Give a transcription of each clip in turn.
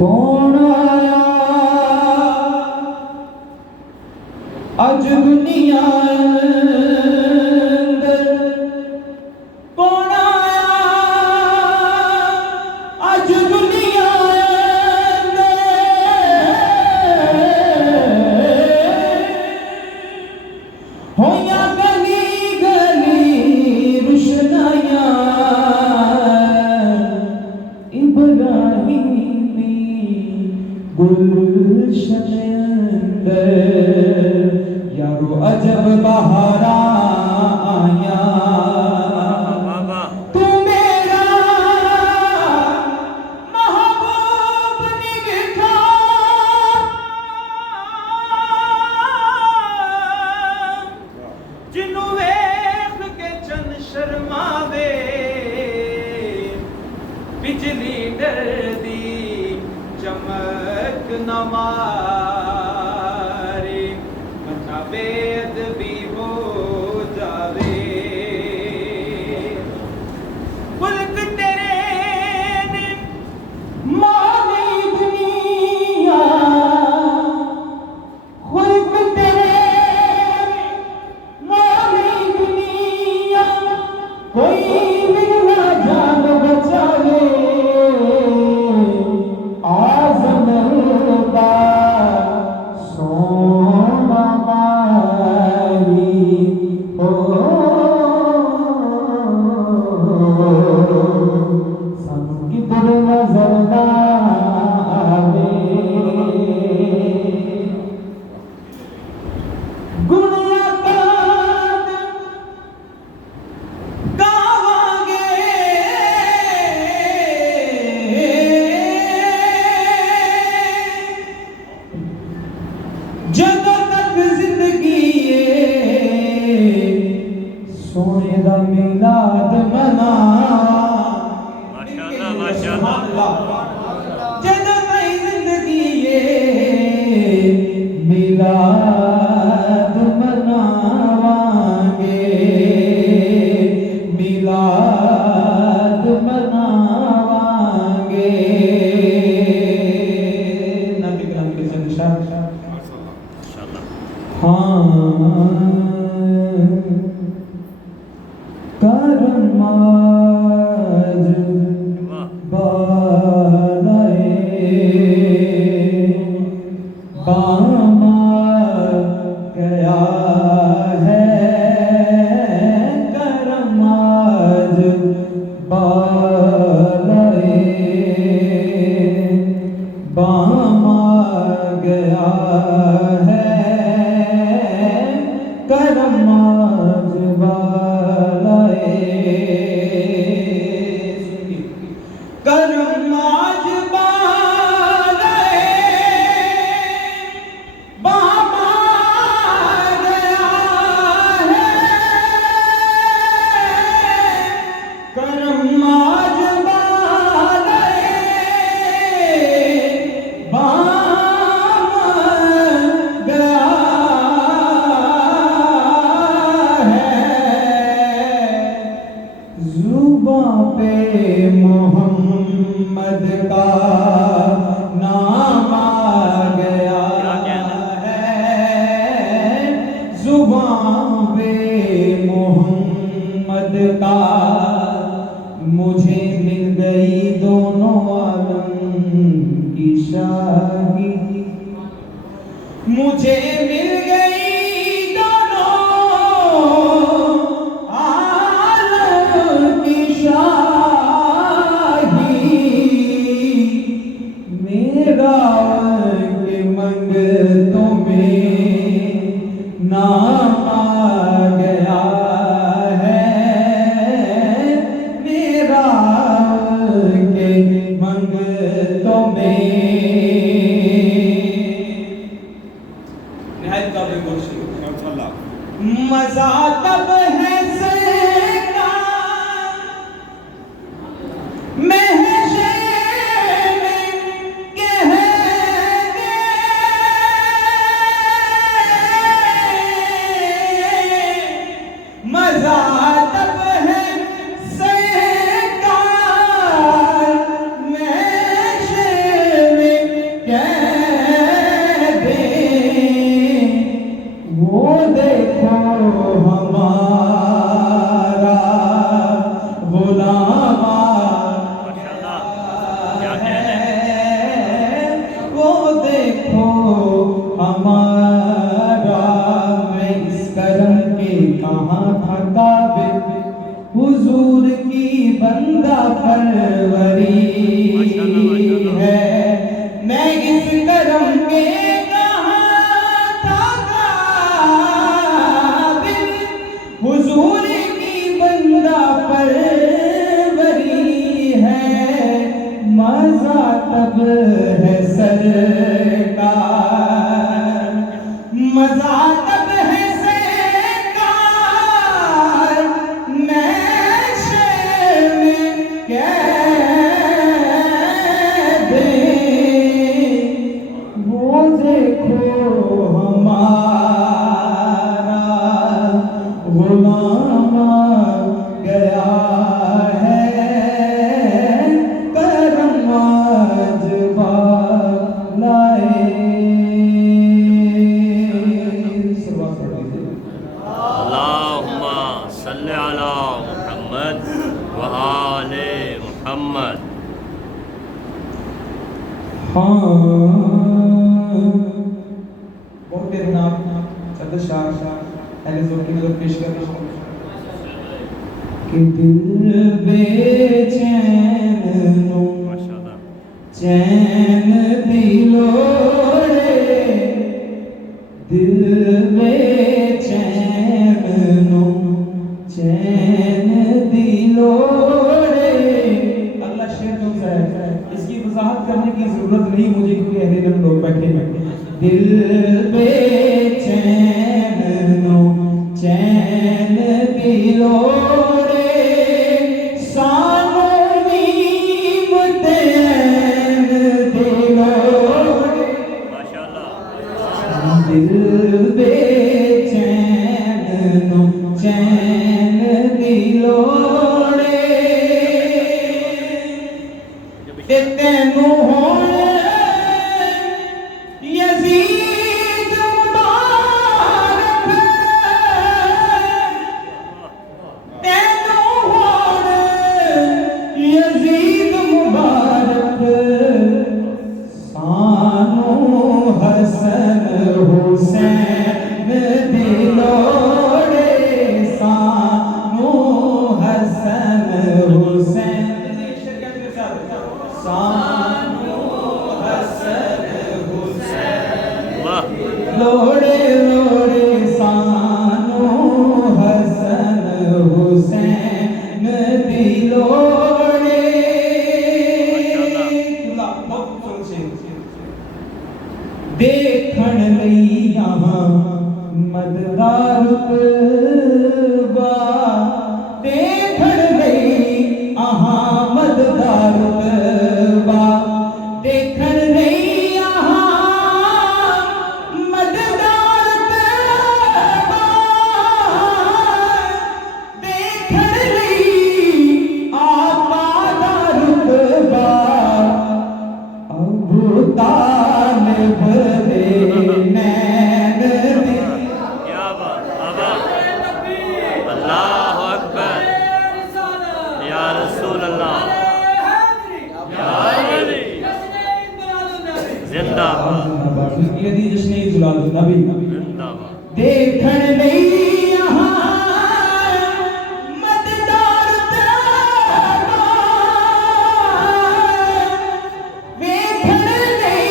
कौन आया अज दुनिया अंदर, कौन आया अज दुनिया अंदर, होया गली गली रुशनाया इब्राहिमी गुलशन अंदर, यारो अजब बहारा आया तू मेरा महबूब निगठा, जिन्नू वेख के चंद शर्मावे बिजली डरदी चमक न मारे, मथा बेअदबी हो जावे। मुल्क तेरे ने मानी दुनिया, मुल्क तेरे ने मानी दुनिया, कोई बिना जान बचावे आज़मदा सोना मारी हो, सानू किधर नजर ना आवे। गुणगान गावांगे ਜਦੋਂ तक जिंदगी सोने दा मिलाद मना, माशाअल्लाह माशाअल्लाह, ਜਦੋਂ तक जिंदगी मिलाद मनावांगे, मिलाद मनावांगे। नबी कलाम के संग माशाअल्लाह हाँ करमाज बालाए बामा गया है, करमाज बालाए बामा गया है, करमाज बालाए करमाज बालाए बामा गया है, करमाज बालाए बामा गया जुबां पे मोहम्मद का नाम आ गया है, जुबां पे मोहम्मद का, मुझे मिल गई दोनों आलम की शाही, मुझे मिल गई मेरा के मंगतों में नाम आ गया है, मेरा के मंगतों में। निहायत काबिल कोशिश, मजा तब है सेका महशर में कहेंगे, मजा तब है सेका महशर में परवरी है। मैं इस करम के कहाँ था काबिल, हुजूर की बंदा परवरी है। मजा तब है सरकार, मजा तब है सरकार, नशे में कैद वो देखो हमारा गुलाम आ गया है, करम आज लाए। अल्लाहुम्मा सल्ली अला मुहम्मद व आले मुहम्मद। हाँ बहुत देर नाम सदर शाह अहले ज़ौक़ की नज़र पेश कर रहा हूँ कि दिल बेचैन नो माशाअल्लाह चैन दिलोड़े, दिल बेचैन नो चैन दिलोड़े। अगला शेर जो है इसकी वजाहत करने की जरूरत नहीं मुझे, क्योंकि अहले दिल लोग बैठे हैं। दिल बेचैन नो चैन दिलोड़े, सानो नीम तैन दिलोड़े। माशाअल्लाह दिल बेचैन नो चैन दिलोड़े, ते तैनू होण यजीद मुबारक, तैनू होण यजीद मुबारक, सानू हसन हुसैन दिलोड़े, सानू हसन हुसैन, सानू हसन हुसैन वाह लोड़े लोड़े, सानू हसन हुसैन दिलोड़े। देखण लई यहाँ मददार रुतबा, देखण लई यहाँ मददार रुतबा, देखण लई यहाँ मददार रुतबा, देखण लई आपा दा रुतबा, अबू तालिब दे नैन दी। क्या बात अल्लाह अल्लाहु अकबर या रसूल अल्लाह या अली जिंदाबाद यदि जश्न जुलाल नबी जिंदाबाद। देखण लई यहाँ मददार रुतबा, देखण लई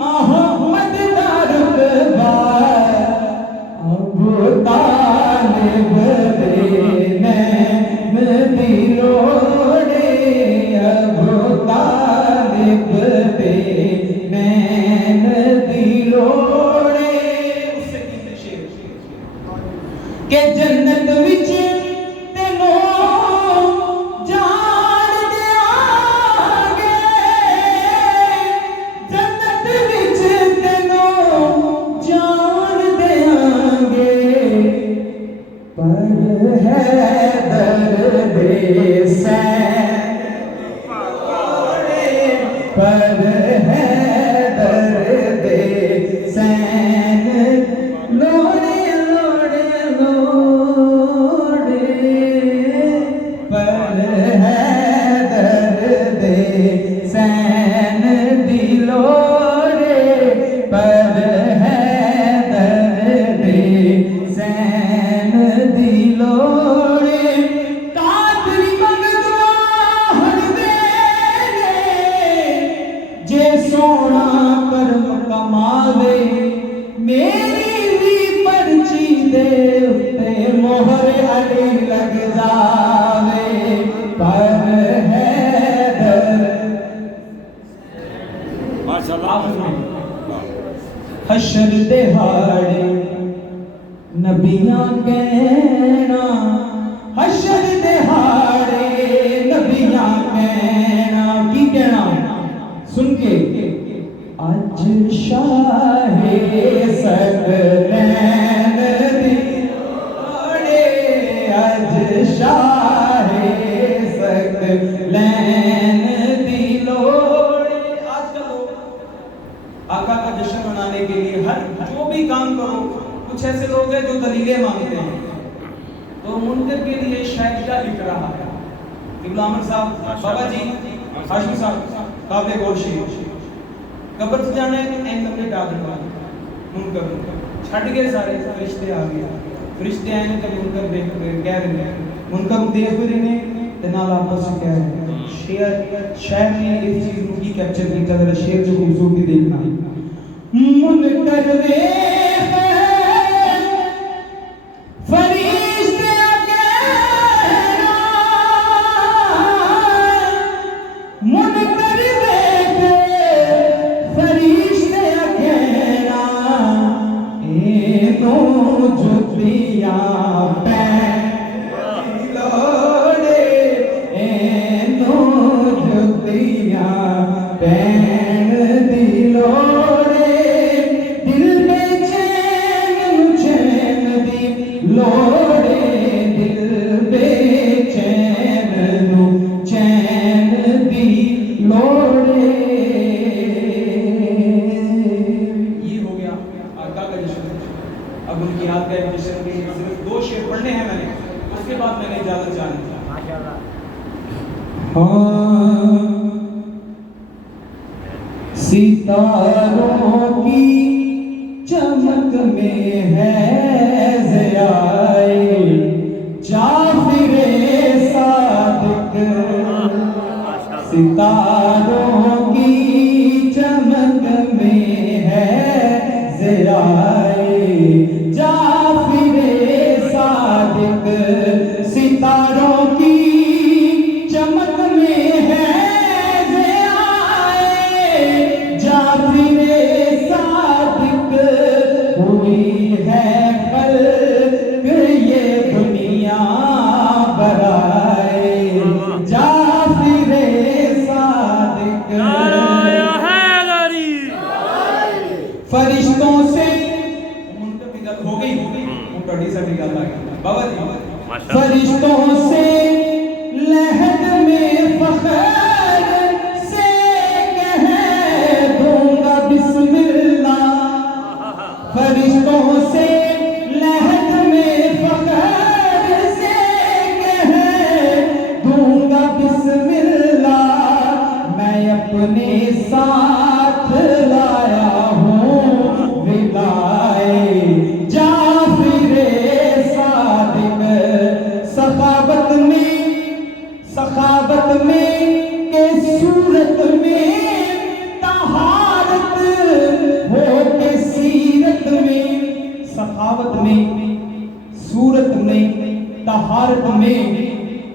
यहाँ मददार रुतबा, अबू तालिब दे नैन दिलोड़े, अबू तालिब दे नैन दिलोड़े। उससे कितने शेर के जन्नत विच तेनों जान देआंगे, जन्नत विच तेनों जान देआंगे, पर है दर्द सैन पर है दर्द सैन लोड़े लोड़े लोड़े, पर है दर्द सैन दिलोड़े, पर है दर्द सैन दिलोड़े। कादरी मंगदो हैदर हशर दिहाड़े नबियां कहना हशर दिहाड़े नबियां कहना की कहना सुन के अज शाहे सकलैन दिहाड़े अज शाहे सकलैन दिलोड़े। आजकल लोग आका का जश्न मनाने के लिए हर जो भी काम करो, कुछ ऐसे लोग हैं जो दलीलें मांगते हैं। तो मुनकर के लिए शायद क्या लिख रहा है इब्न आमिर साहब, बाबा जी हाशमी साहब काबले गोशी कब्र से जाने एंड नंबर डाल दूंगा मुनकर छट गए सारे फरिश्ते आ गए फरिश्ते आए ने जब मुनकर देख कह रहे हैं मुनकर देख रहे ने ते नाल आपस में कह रहे हैं शेर ने इस चीज को की कैप्चर किया जरा शेर जो खूबसूरती देखना मुनकर वे फरिश्ते कहना मुनकर वे फरिश्ते कहना एनो जुतियां लोड़े एनो जुतियां पैन दी लोड़े दिल बेचैन चैन दी लोड़े दिल बेचैन चैन दी लोड़े। ये हो गया आका का जश्न। अब उनकी याद का जश्न के सिर्फ 2 शेर पढ़ने हैं मैंने, उसके बाद मैंने इजाजत चाहनी है। सितारों की चमक में है ज़ियाए जाफिरे सादिक सितारों की चमक में है ज़ियाए जाफिरे सादिक सितारों की चमक में है जाफिरे सादिक हुई है खल्क ये दुनिया बराए जाफिरे सादिक फरिश्तों से उनकी गल हो गई वो कड़ी सा गल आ गई बाबा जी फरिश्तों से लहद में फखर से कह दूंगा बिस्मिल्लाह फरिश्तों से लहद में फखर से कह दूंगा बिस्मिल्लाह मैं अपने साथ लाया हूँ विलाए जाफिरे सादिक सखावत में के सूरत में तहारत हो के सीरत में सखावत में सूरत में तहारत में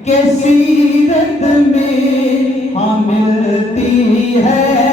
के सीरत में हाँ मिलती है